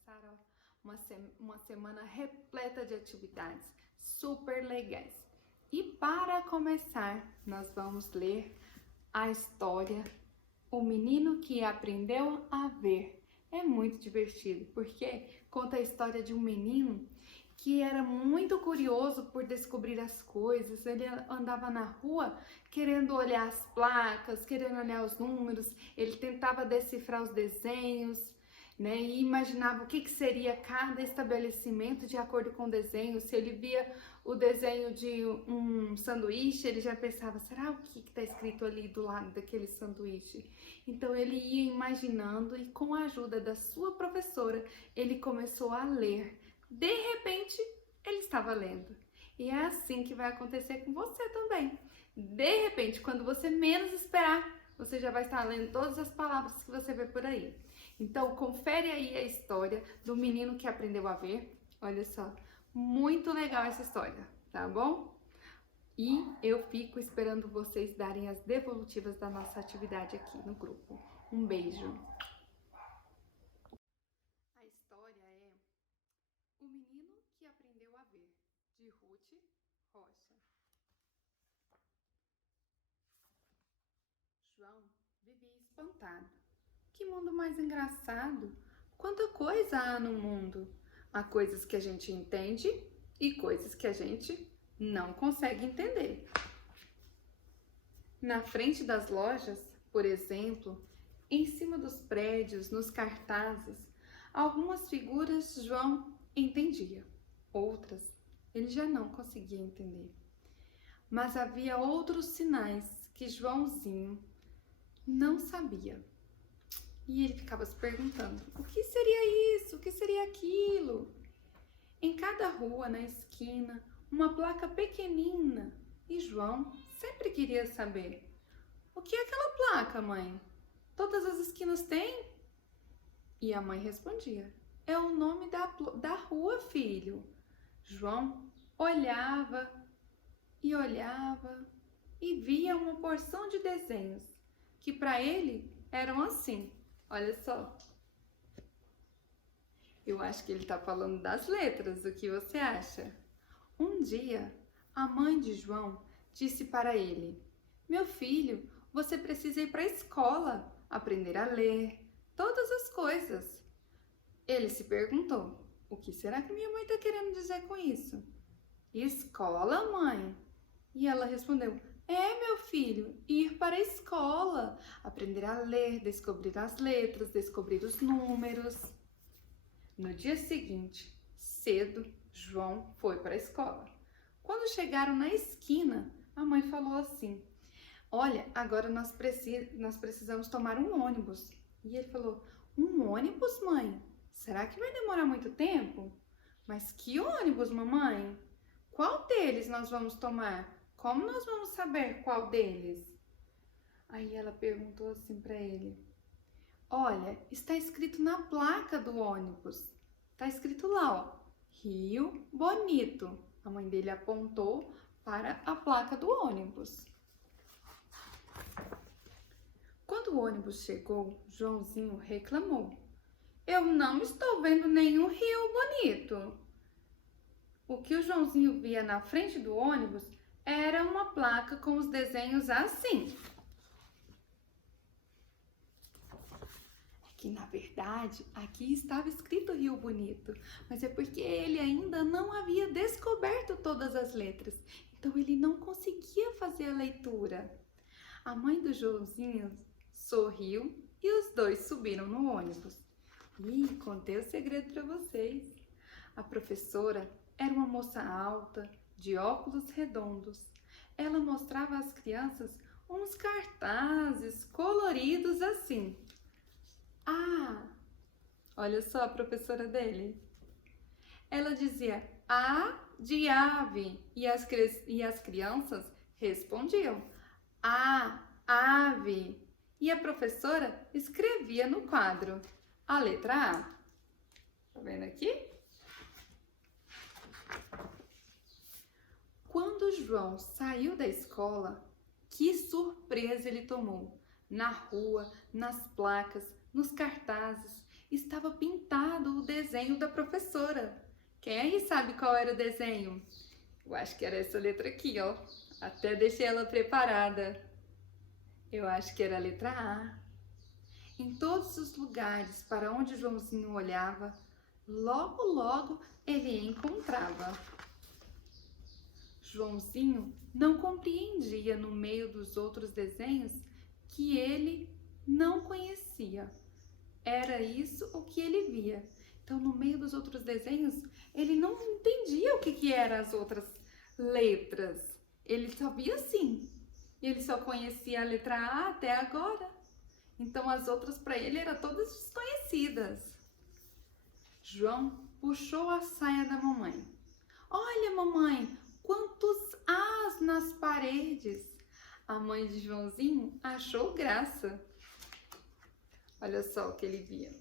começar uma semana repleta de atividades super legais. E para começar, nós vamos ler a história O Menino que Aprendeu a Ver. É muito divertido, porque conta a história de um menino que era muito curioso por descobrir as coisas. Ele andava na rua querendo olhar as placas, querendo olhar os números, ele tentava decifrar os desenhos, né? E imaginava o que seria cada estabelecimento de acordo com o desenho. Se ele via o desenho de um sanduíche, ele já pensava, será o que está escrito ali do lado daquele sanduíche? Então ele ia imaginando e com a ajuda da sua professora, ele começou a ler. De repente, ele estava lendo. E é assim que vai acontecer com você também. De repente, quando você menos esperar, você já vai estar lendo todas as palavras que você vê por aí. Então, confere aí a história do menino que aprendeu a ver. Olha só, muito legal essa história, tá bom? E eu fico esperando vocês darem as devolutivas da nossa atividade aqui no grupo. Um beijo! A história é O Menino que Aprendeu a Ver, de Ruth Rocha. João vivia espantado. Que mundo mais engraçado! Quanta coisa há no mundo! Há coisas que a gente entende e coisas que a gente não consegue entender. Na frente das lojas, por exemplo, em cima dos prédios, nos cartazes, algumas figuras João entendia, outras ele já não conseguia entender. Mas havia outros sinais que Joãozinho não sabia. E ele ficava se perguntando, o que seria isso? O que seria aquilo? Em cada rua, na esquina, uma placa pequenina. E João sempre queria saber, o que é aquela placa, mãe? Todas as esquinas têm? E a mãe respondia, é o nome da rua, filho. João olhava e via uma porção de desenhos que para ele eram assim. Olha só. Eu acho que ele está falando das letras, o que você acha? Um dia, a mãe de João disse para ele, meu filho, você precisa ir para a escola, aprender a ler, todas as coisas. Ele se perguntou, o que será que minha mãe está querendo dizer com isso? Escola, mãe? E ela respondeu, meu filho, ir para a escola, aprender a ler, descobrir as letras, descobrir os números. No dia seguinte, cedo, João foi para a escola. Quando chegaram na esquina, a mãe falou assim, olha, agora nós precisamos tomar um ônibus. E ele falou, um ônibus, mãe? Será que vai demorar muito tempo? Mas que ônibus, mamãe? Qual deles nós vamos tomar? Como nós vamos saber qual deles? Aí ela perguntou assim para ele, olha, está escrito na placa do ônibus. Está escrito lá, ó, Rio Bonito. A mãe dele apontou para a placa do ônibus. Quando o ônibus chegou, Joãozinho reclamou. Eu não estou vendo nenhum rio bonito. O que o Joãozinho via na frente do ônibus era uma placa com os desenhos assim. Que na verdade aqui estava escrito Rio Bonito, mas é porque ele ainda não havia descoberto todas as letras, então ele não conseguia fazer a leitura. A mãe do Joãozinho sorriu e os dois subiram no ônibus. E contei o segredo para vocês. A professora era uma moça alta, de óculos redondos. Ela mostrava às crianças uns cartazes coloridos assim. Ah, olha só a professora dele. Ela dizia A de ave e as crianças respondiam A, ave. E a professora escrevia no quadro a letra A. Tá vendo aqui? Quando João saiu da escola, que surpresa ele tomou! Na rua, nas placas, nos cartazes, estava pintado o desenho da professora. Quem aí sabe qual era o desenho? Eu acho que era essa letra aqui, ó. Até deixei ela preparada. Eu acho que era a letra A. Em todos os lugares para onde Joãozinho olhava, logo, logo ele encontrava. Joãozinho não compreendia no meio dos outros desenhos que ele não conhecia. Era isso o que ele via. Então, no meio dos outros desenhos, ele não entendia o que eram as outras letras. Ele só via assim. E ele só conhecia a letra A até agora. Então, as outras para ele eram todas desconhecidas. João puxou a saia da mamãe. Olha, mamãe, quantos As nas paredes. A mãe de Joãozinho achou graça. Olha só o que ele via.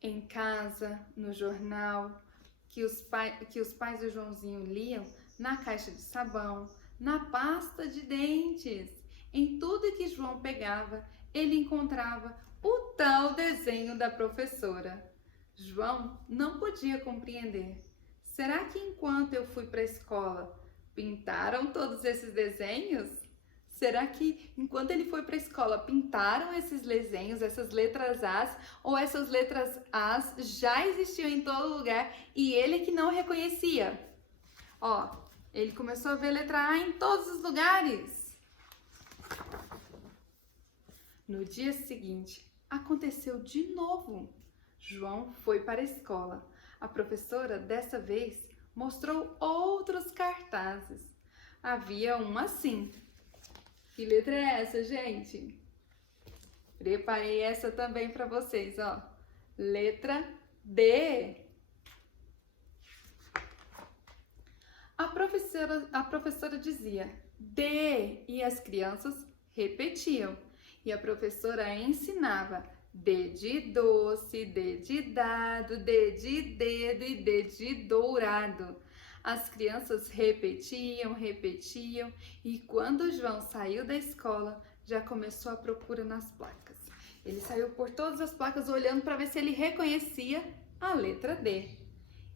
Em casa, no jornal, que os pais do Joãozinho liam, na caixa de sabão, na pasta de dentes. Em tudo que João pegava, ele encontrava o tal desenho da professora. João não podia compreender. Será que enquanto eu fui para a escola, pintaram todos esses desenhos? Será que enquanto ele foi para a escola, pintaram esses desenhos, essas letras As, ou essas letras As já existiam em todo lugar e ele que não reconhecia? Ó, ele começou a ver letra A em todos os lugares. No dia seguinte, aconteceu de novo. João foi para a escola. A professora, dessa vez, mostrou outros cartazes. Havia um assim. Que letra é essa, gente? Preparei essa também para vocês, ó. Letra D. A professora dizia D e as crianças repetiam. E a professora ensinava D de doce, D de dado, D de dedo e D de dourado. As crianças repetiam e quando João saiu da escola, já começou a procura nas placas. Ele saiu por todas as placas olhando para ver se ele reconhecia a letra D.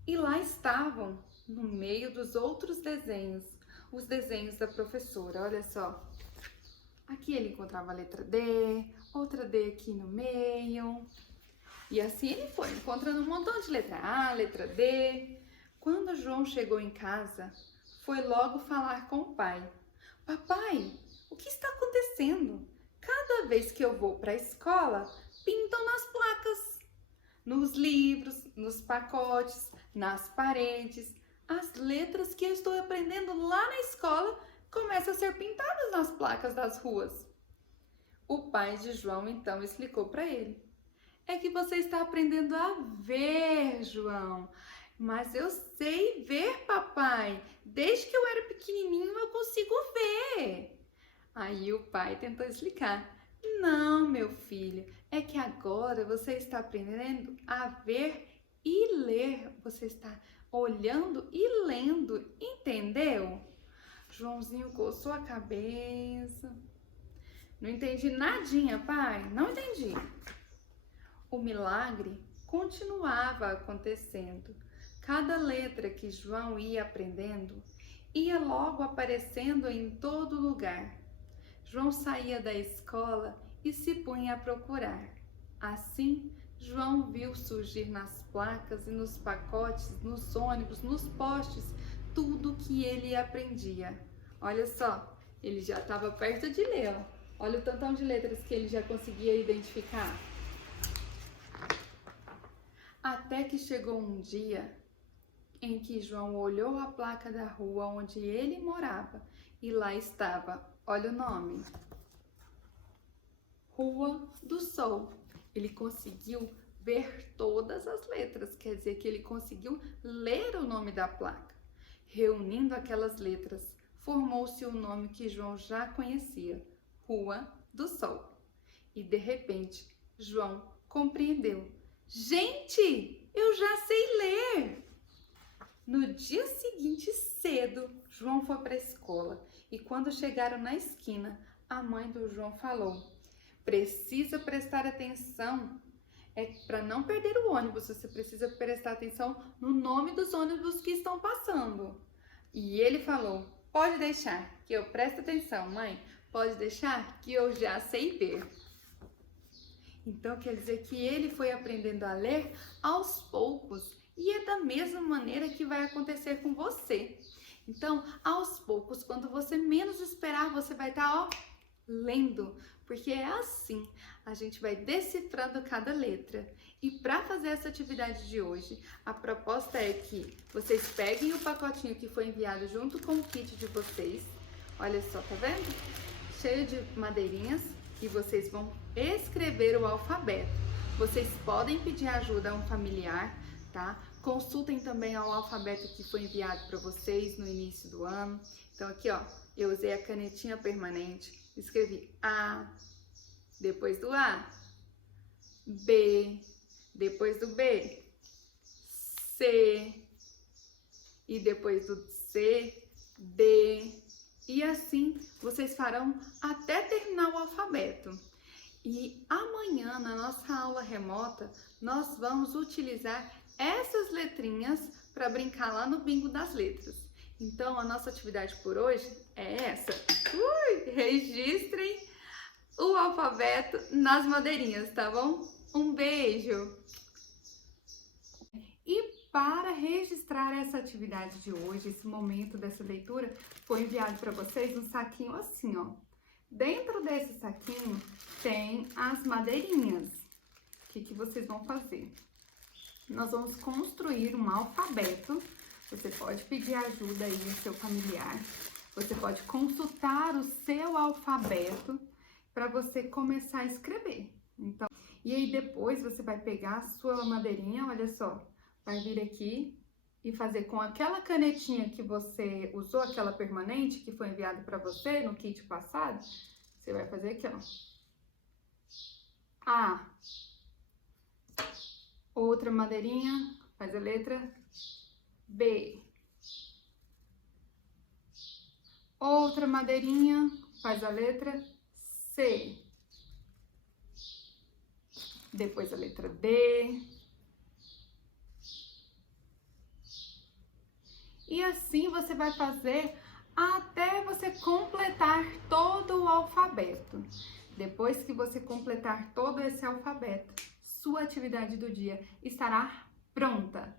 E lá estavam, no meio dos outros desenhos, os desenhos da professora, olha só. Aqui ele encontrava a letra D, outra D aqui no meio. E assim ele foi, encontrando um montão de letra A, letra D. Quando João chegou em casa, foi logo falar com o pai. Papai, o que está acontecendo? Cada vez que eu vou para a escola, pintam nas placas, nos livros, nos pacotes, nas paredes. As letras que eu estou aprendendo lá na escola começam a ser pintadas nas placas das ruas. O pai de João então explicou para ele. É que você está aprendendo a ver, João. Mas eu sei ver, papai. Desde que eu era pequenininho eu consigo ver. Aí o pai tentou explicar. Não, meu filho, é que agora você está aprendendo a ver e ler. Você está olhando e lendo, entendeu? Joãozinho coçou a cabeça. Não entendi nadinha, pai. Não entendi. O milagre continuava acontecendo. Cada letra que João ia aprendendo ia logo aparecendo em todo lugar. João saía da escola e se punha a procurar. Assim, João viu surgir nas placas e nos pacotes, nos ônibus, nos postes, tudo que ele aprendia. Olha só, ele já estava perto de ler, ó. Olha o tantão de letras que ele já conseguia identificar. Até que chegou um dia em que João olhou a placa da rua onde ele morava e lá estava, olha o nome, Rua do Sol. Ele conseguiu ver todas as letras, quer dizer que ele conseguiu ler o nome da placa. Reunindo aquelas letras, formou-se o nome que João já conhecia, Rua do Sol. E de repente, João compreendeu. Gente, eu já sei ler! No dia seguinte, cedo, João foi para a escola e quando chegaram na esquina, a mãe do João falou: precisa prestar atenção. É para não perder o ônibus, você precisa prestar atenção no nome dos ônibus que estão passando. E ele falou: pode deixar que eu presto atenção, mãe. Pode deixar que eu já sei ver. Então quer dizer que ele foi aprendendo a ler aos poucos. E é da mesma maneira que vai acontecer com você. Então, aos poucos, quando você menos esperar, você vai estar, lendo. Porque é assim, a gente vai decifrando cada letra. E para fazer essa atividade de hoje, a proposta é que vocês peguem o pacotinho que foi enviado junto com o kit de vocês. Olha só, tá vendo? Cheio de madeirinhas. E vocês vão escrever o alfabeto. Vocês podem pedir ajuda a um familiar, tá? Consultem também o alfabeto que foi enviado para vocês no início do ano. Então aqui, ó, eu usei a canetinha permanente, escrevi A, depois do A, B, depois do B, C, e depois do C, D, e assim vocês farão até terminar o alfabeto. E amanhã, na nossa aula remota, nós vamos utilizar essas letrinhas para brincar lá no bingo das letras. Então, a nossa atividade por hoje é essa. Registrem o alfabeto nas madeirinhas, tá bom? Um beijo! E para registrar essa atividade de hoje, esse momento dessa leitura, foi enviado para vocês um saquinho assim, ó. Dentro desse saquinho tem as madeirinhas. O que vocês vão fazer? Nós vamos construir um alfabeto. Você pode pedir ajuda aí ao seu familiar. Você pode consultar o seu alfabeto para você começar a escrever. Então, e aí depois você vai pegar a sua madeirinha, olha só, vai vir aqui e fazer com aquela canetinha que você usou, aquela permanente que foi enviada para você no kit passado, você vai fazer aqui, ó. A. Outra madeirinha, faz a letra B. Outra madeirinha, faz a letra C. Depois a letra D. E assim você vai fazer até você completar todo o alfabeto. Depois que você completar todo esse alfabeto, sua atividade do dia estará pronta.